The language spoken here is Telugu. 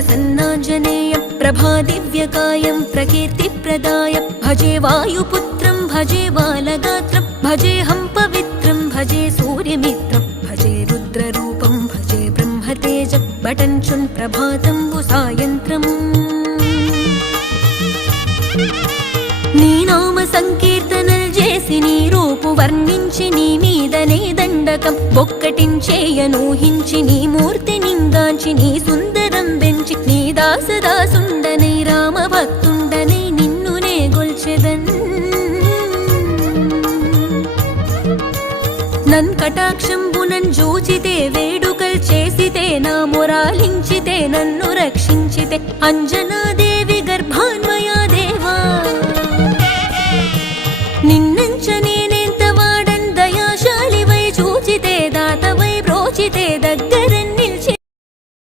प्रसन्नाञ्जनेयं प्रभादिव्यकायं प्रकीर्तिप्रदायं भजे वायुपुत्रं भजे बालगात्रं भजेऽहं पवित्रं भजे सूर्यमित्रं भजे रुद्ररूपं भजे ब्रह्मतेजं बटञ्चुन् प्रभातं सायन्त्रम् నీ నామ సంకీర్తనలు చేసి నీ రూపు వర్ణించి నీ మీదనే దండకం ఒక్కటించేయనూహించి నీ మూర్తి నింగాంచి నీ సుందరం పెంచి నీ దాసదాసుండనై రామ భక్తుండనై నిన్నునే గొల్చెదన్ నన్ కటాక్షంబునన్ జూచితే వేడుకల్ చేసితే నా మొరాలించితే నన్ను రక్షించితే అంజనాదే